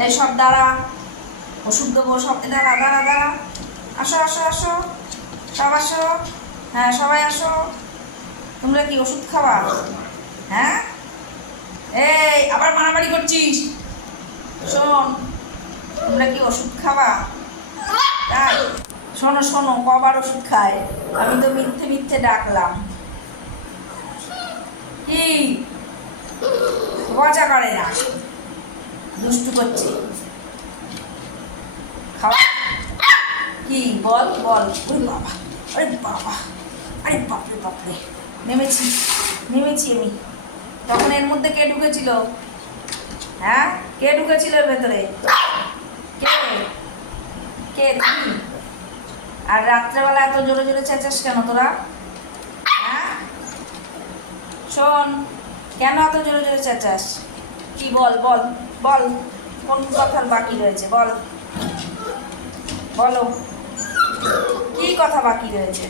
এই সব দাঁড়া, ওষুধ দেবো সব। দাঁড়া দাঁড়া দাঁড়া, আসো আসো আসো, সব আসো। হ্যাঁ সবাই আসো। তোমরা কি ওষুধ খাবা? হ্যাঁ, এই আবার মারামারি করছিস? শোন, তোমরা কি ওষুধ খাবা? তাই শোনো শোনো, কবার ওষুধ খায়? আমি তো মিথ্যে মিথ্যে ডাকলাম। কি মজা করে না, দুষ্টু করছে। খাওয়া কি বল বল। ওরে বাবা, আরে বাবা, আরে বাপরে বাপরে, নেমেছি নেমেছি আমি। তখন এর মধ্যে কে ঢুকেছিল? হ্যাঁ, কে ঢুকেছিল এর ভেতরে? কে কে তুমি? আর রাত্রেবেলা এত জোরে জোরে চেঁচাস কেন তোরা? হ্যাঁ শোন, কেন এত জোরে জোরে চেঁচাস? কি বল বল বল, কোন কথার বাকি রয়েছে বল, বলো কি কথা বাকি রয়েছে?